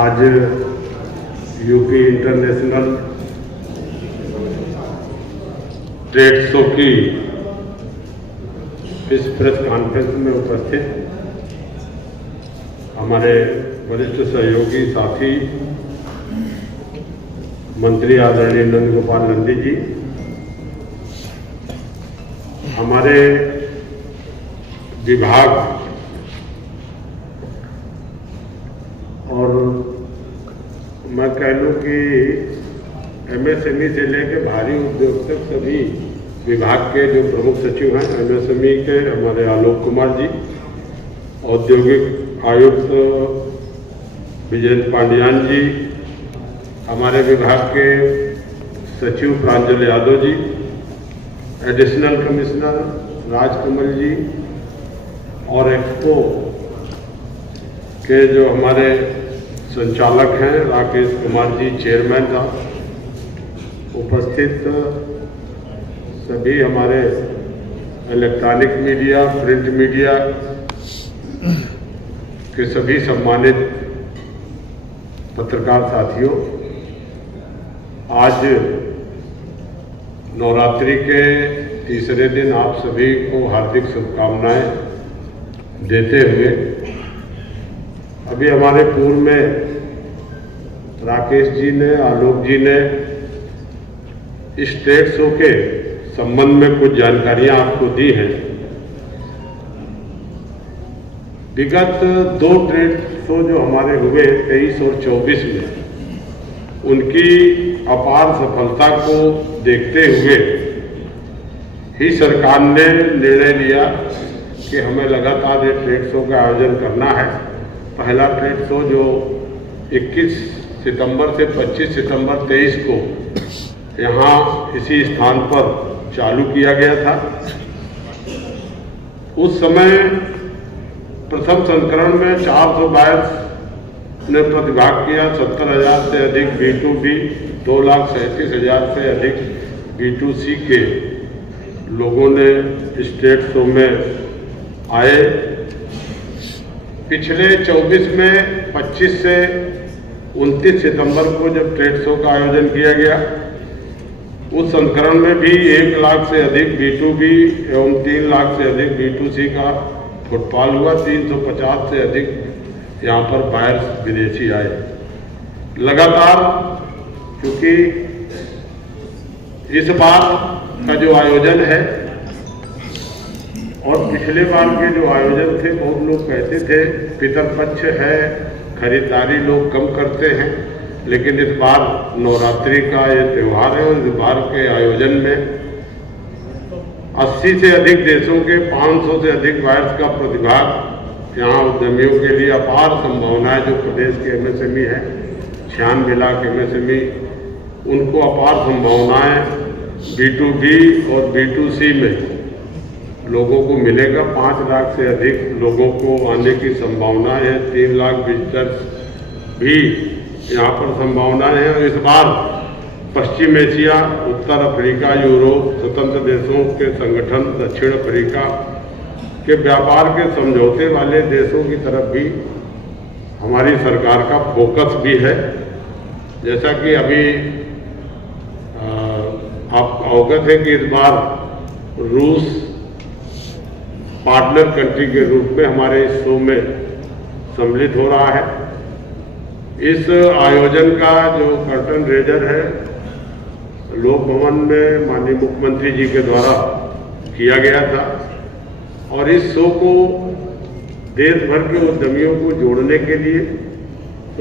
आज UP international trade show की इस प्रेस कॉन्फ्रेंस में उपस्थित हमारे वरिष्ठ सहयोगी साथी मंत्री आदरणीय नंद गोपाल नंदी जी, हमारे विभाग और मैं कह लूँ कि एमएसएमई से लेकर भारी उद्योग तक सभी विभाग के जो प्रमुख सचिव हैं एमएसएमई के हमारे आलोक कुमार जी, औद्योगिक आयुक्त विजयेंद्र पांडियान जी, हमारे विभाग के सचिव प्रांजल यादव जी, एडिशनल कमिश्नर राजकमल जी और एक्सपो के जो हमारे संचालक हैं राकेश कुमार जी चेयरमैन साहब, उपस्थित सभी हमारे इलेक्ट्रॉनिक मीडिया, प्रिंट मीडिया के सभी सम्मानित पत्रकार साथियों, आज नवरात्रि के तीसरे दिन आप सभी को हार्दिक शुभकामनाएं देते हुए अभी हमारे पूर्व में राकेश जी ने, आलोक जी ने इस ट्रेड शो के संबंध में कुछ जानकारियां आपको दी हैं। विगत 2 ट्रेड शो जो हमारे हुए 23 और 24 में, उनकी अपार सफलता को देखते हुए ही सरकार ने निर्णय लिया कि हमें लगातार ये ट्रेड शो का आयोजन करना है। पहला ट्रेड शो जो 21 सितंबर से 25 सितंबर 23 को यहाँ इसी स्थान पर चालू किया गया था। उस समय प्रथम संस्करण में 422 ने प्रतिभाग किया, 70,000 से अधिक B2B, 2,37,000 से अधिक B2C के लोगों ने इस ट्रेड शो में आए। पिछले 24 में 25 से 29 सितंबर को जब ट्रेड शो का आयोजन किया गया, उस संस्करण में भी 1 लाख से अधिक B2B एवं 3 लाख से अधिक B2C का फुटफॉल हुआ। 350 से अधिक यहाँ पर बायर्स विदेशी आए। लगातार क्योंकि इस बार का जो आयोजन है और पिछले बार के जो आयोजन थे, बहुत लोग कहते थे पितरपक्ष है, खरीदारी लोग कम करते हैं, लेकिन इस बार नवरात्रि का ये त्यौहार है और इस बार के आयोजन में 80 से अधिक देशों के 500 से अधिक बायर्स का प्रतिभाग। यहाँ उद्यमियों के लिए अपार संभावनाएं, जो प्रदेश के एमएसएमई है 96 लाख एमएसएमई, उनको अपार संभावनाएं B2B और B2C में लोगों को मिलेगा। 5 लाख से अधिक लोगों को आने की संभावना है। 3 लाख विजिटर्स भी यहाँ पर संभावना है। और इस बार पश्चिम एशिया, उत्तर अफ्रीका, यूरोप, स्वतंत्र देशों के संगठन, दक्षिण अफ्रीका के व्यापार के समझौते वाले देशों की तरफ भी हमारी सरकार का फोकस भी है। जैसा कि अभी आप अवगत है कि इस बार रूस पार्टनर कंट्री के रूप में हमारे इस शो में सम्मिलित हो रहा है। इस आयोजन का जो कर्टन रेजर है, लोक भवन में माननीय मुख्यमंत्री जी के द्वारा किया गया था और इस शो को देश भर के उद्यमियों को जोड़ने के लिए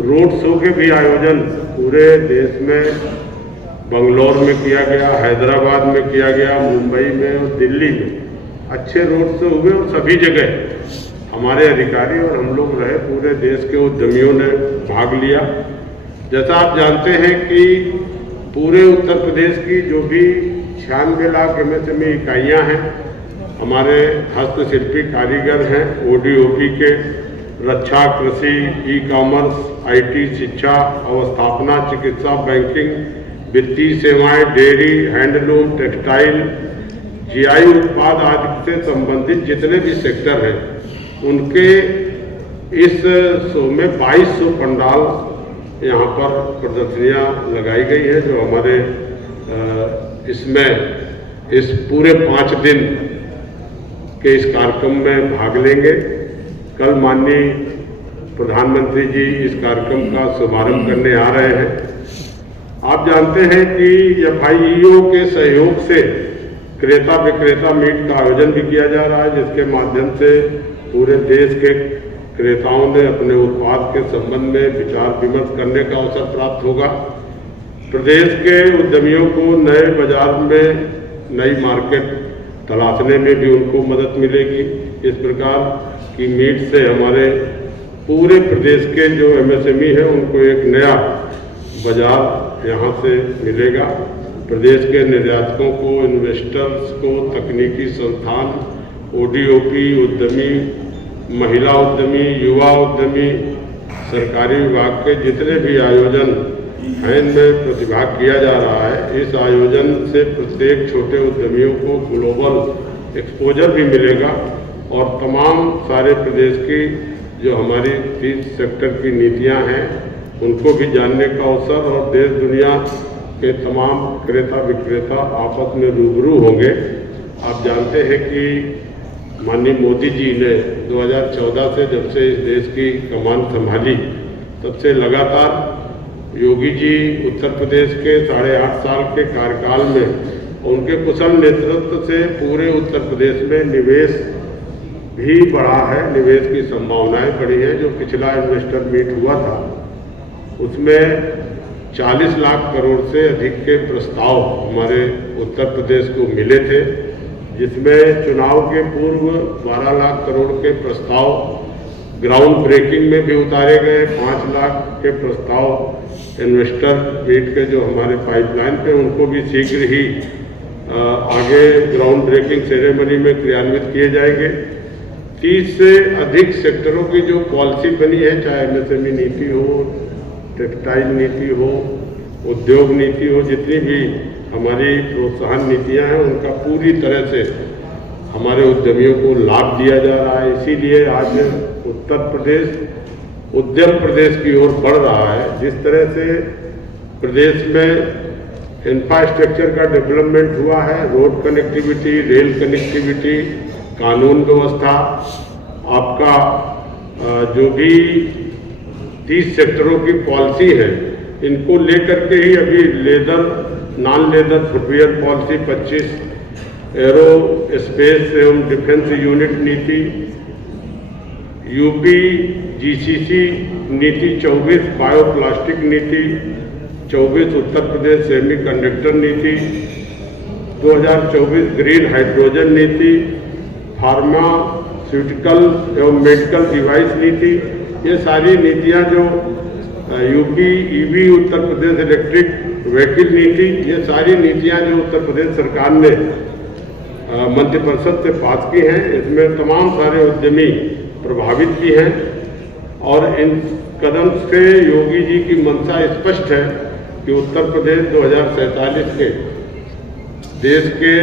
रोड शो के भी आयोजन पूरे देश में बंगलौर में किया गया, हैदराबाद में किया गया, मुंबई में और दिल्ली में अच्छे रोड शो हुए और सभी जगह हमारे अधिकारी और हम लोग रहे, पूरे देश के उद्यमियों ने भाग लिया। जैसा आप जानते हैं कि पूरे उत्तर प्रदेश की जो भी 96 लाख एमएसएमई इकाइयाँ हैं, हमारे हस्तशिल्पी कारीगर हैं, ODOP के, रक्षा, कृषि, ई-कॉमर्स, IT, शिक्षा, अवस्थापना, चिकित्सा, बैंकिंग, वित्तीय सेवाएं, डेयरी, हैंडलूम, टेक्सटाइल, GI उत्पाद आदि से संबंधित जितने भी सेक्टर हैं, उनके इस शो में 2200 पंडाल यहाँ पर प्रदर्शनियाँ लगाई गई है जो हमारे इसमें इस पूरे 5 दिन के इस कार्यक्रम में भाग लेंगे। कल माननीय प्रधानमंत्री जी इस कार्यक्रम का शुभारंभ करने आ रहे हैं। आप जानते हैं कि FIEO के सहयोग से क्रेता विक्रेता मीट का आयोजन भी किया जा रहा है, जिसके माध्यम से पूरे देश के क्रेताओं ने अपने उत्पाद के संबंध में विचार विमर्श करने का अवसर प्राप्त होगा। प्रदेश के उद्यमियों को नए बाजार में नई मार्केट तलाशने में भी उनको मदद मिलेगी। इस प्रकार की मीट से हमारे पूरे प्रदेश के जो MSME है उनको एक नया बाजार यहाँ से मिलेगा। प्रदेश के निर्यातकों को, इन्वेस्टर्स को, तकनीकी संस्थान, ODOP उद्यमी, महिला उद्यमी, युवा उद्यमी, सरकारी विभाग के जितने भी आयोजन हैं इनमें प्रतिभाग किया जा रहा है। इस आयोजन से प्रत्येक छोटे उद्यमियों को ग्लोबल एक्सपोजर भी मिलेगा और तमाम सारे प्रदेश की जो हमारी 30 सेक्टर की नीतियां हैं उनको भी जानने का अवसर और देश दुनिया के तमाम क्रेता विक्रेता आपस में रूबरू होंगे। आप जानते हैं कि माननीय मोदी जी ने 2014 से जब से इस देश की कमान संभाली तब से लगातार योगी जी उत्तर प्रदेश के 8.5 साल के कार्यकाल में उनके कुशल नेतृत्व से पूरे उत्तर प्रदेश में निवेश भी बढ़ा है, निवेश की संभावनाएं बढ़ी हैं। जो पिछला इन्वेस्टर मीट हुआ था उसमें 40 लाख करोड़ से अधिक के प्रस्ताव हमारे उत्तर प्रदेश को मिले थे, जिसमें चुनाव के पूर्व 12 लाख करोड़ के प्रस्ताव ग्राउंड ब्रेकिंग में भी उतारे गए। 5 लाख के प्रस्ताव इन्वेस्टर मीट के जो हमारे पाइपलाइन पे उनको भी शीघ्र ही आगे ग्राउंड ब्रेकिंग सेरेमनी में क्रियान्वित किए जाएंगे। 30 से अधिक सेक्टरों की जो पॉलिसी बनी है, चाहे MSME नीति हो, टेक्सटाइल नीति हो, उद्योग नीति हो, जितनी भी हमारी प्रोत्साहन नीतियां हैं उनका पूरी तरह से हमारे उद्यमियों को लाभ दिया जा रहा है। इसीलिए आज उत्तर प्रदेश उद्यम प्रदेश की ओर बढ़ रहा है। जिस तरह से प्रदेश में इंफ्रास्ट्रक्चर का डेवलपमेंट हुआ है, रोड कनेक्टिविटी, रेल कनेक्टिविटी, कानून व्यवस्था, आपका जो भी 30 सेक्टरों की पॉलिसी है इनको लेकर के ही अभी leather non leather footwear policy 25, arrow space एवं डिफेंस यूनिट नीति, UP GCC नीति 24, बायोप्लास्टिक नीति 24, उत्तर प्रदेश सेमी कंडक्टर नीति 2024, ग्रीन हाइड्रोजन नीति, फार्मास्यूटिकल एवं मेडिकल डिवाइस नीति, ये सारी नीतियां जो UP EV Uttar Pradesh electric vehicle नीति, ये सारी नीतियां जो उत्तर प्रदेश सरकार ने मंत्रिपरिषद से पास की हैं, इसमें तमाम सारे उद्यमी प्रभावित भी हैं और इन कदम से योगी जी की मंशा स्पष्ट है कि उत्तर प्रदेश 2047 के देश के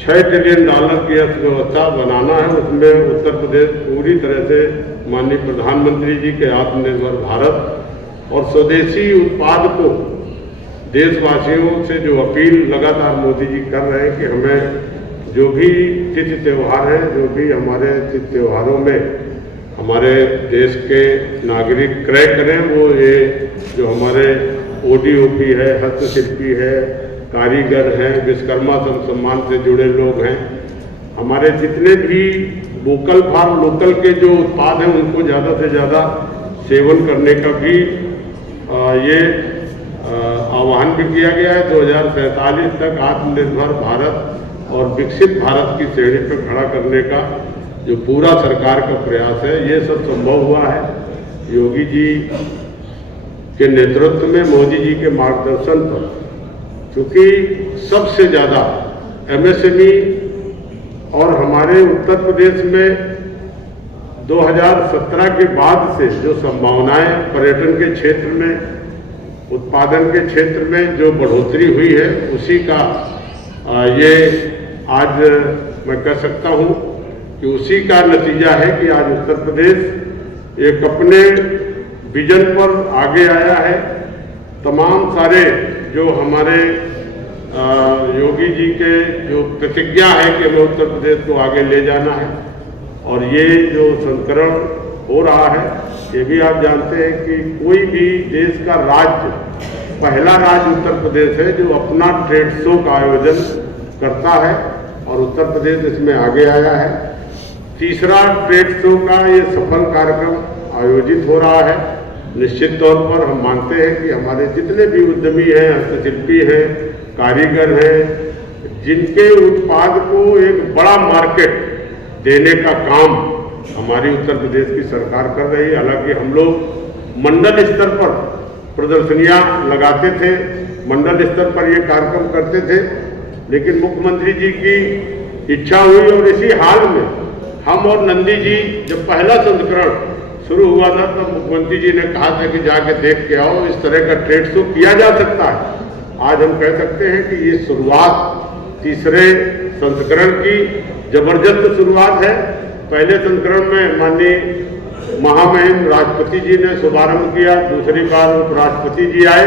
$6 ट्रिलियन की अर्थव्यवस्था बनाना है। उसमें उत्तर प्रदेश पूरी तरह से माननीय प्रधानमंत्री जी के आत्मनिर्भर भारत और स्वदेशी उत्पाद को देशवासियों से जो अपील लगातार मोदी जी कर रहे हैं कि हमें जो भी तिथि त्यौहार हैं, जो भी हमारे तिथि त्योहारों में हमारे देश के नागरिक क्रय करें, वो ये जो हमारे ODOP है, हस्तशिल्पी है, कारीगर हैं, विश्वकर्मा सम्मान से जुड़े लोग हैं, हमारे जितने भी वोकल फॉर लोकल के जो उत्पाद हैं उनको ज़्यादा से ज़्यादा सेवन करने का भी ये आह्वान भी किया गया है। 2047 तक आत्मनिर्भर भारत और विकसित भारत की श्रेणी पर खड़ा करने का जो पूरा सरकार का प्रयास है, ये सब संभव हुआ है योगी जी के नेतृत्व में, मोदी जी के मार्गदर्शन पर। क्योंकि सबसे ज़्यादा MSME और हमारे उत्तर प्रदेश में 2017 के बाद से जो संभावनाएं पर्यटन के क्षेत्र में, उत्पादन के क्षेत्र में जो बढ़ोतरी हुई है, उसी का ये आज मैं कह सकता हूँ कि उसी का नतीजा है कि आज उत्तर प्रदेश एक अपने विजन पर आगे आया है। तमाम सारे जो हमारे योगी जी के जो प्रतिज्ञा है कि हमें उत्तर प्रदेश को आगे ले जाना है, और ये जो संस्करण हो रहा है, ये भी आप जानते हैं कि कोई भी देश का राज्य, पहला राज्य उत्तर प्रदेश है जो अपना ट्रेड शो का आयोजन करता है, और उत्तर प्रदेश इसमें आगे आया है। तीसरा ट्रेड शो का ये सफल कार्यक्रम आयोजित हो रहा है। निश्चित तौर पर हम मानते हैं कि हमारे जितने भी उद्यमी हैं, हस्तशिल्पी हैं, कारीगर हैं, जिनके उत्पाद को एक बड़ा मार्केट देने का काम हमारी उत्तर प्रदेश की सरकार कर रही है। हालांकि हम लोग मंडल स्तर पर प्रदर्शनियां लगाते थे, मंडल स्तर पर ये कार्यक्रम करते थे, लेकिन मुख्यमंत्री जी की इच्छा हुई और इसी हाल में हम और नंदी जी जब पहला संस्करण शुरू हुआ था तब मुख्यमंत्री जी ने कहा था कि जाके देख के आओ, इस तरह का ट्रेड शो किया जा सकता है। आज हम कह सकते हैं कि ये शुरुआत तीसरे संस्करण की जबरदस्त शुरुआत है। पहले संस्करण में माननीय महामहिम राष्ट्रपति जी ने शुभारंभ किया, दूसरी बार उपराष्ट्रपति जी आए,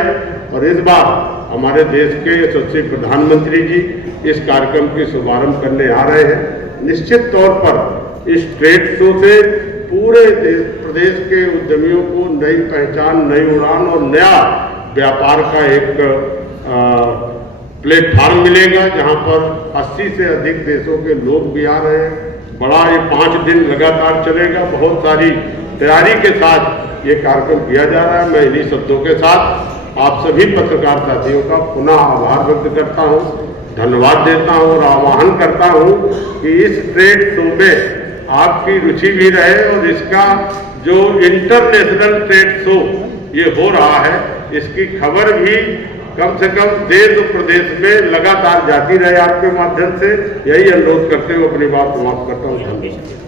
और इस बार हमारे देश के यशस्वी प्रधानमंत्री जी इस कार्यक्रम की शुभारंभ करने आ रहे हैं। निश्चित तौर पर इस ट्रेड शो से पूरे प्रदेश के उद्यमियों को नई पहचान, नई उड़ान और नया व्यापार का एक प्लेटफॉर्म मिलेगा, जहां पर 80 से अधिक देशों के लोग भी आ रहे हैं। बड़ा ये 5 दिन लगातार चलेगा, बहुत सारी तैयारी के साथ ये कार्यक्रम किया जा रहा है। मैं इन्हीं शब्दों के साथ आप सभी पत्रकार साथियों का पुनः आभार व्यक्त करता हूँ, धन्यवाद देता हूँ और आह्वान करता हूँ कि इस ट्रेड शो में आपकी रुचि भी रहे, और इसका जो इंटरनेशनल ट्रेड शो ये हो रहा है, इसकी खबर भी कम से कम देश और प्रदेश में लगातार जाती रहे आपके माध्यम से। यही अनुरोध करते हुए अपनी बात समाप्त करता हूँ। धन्यवाद।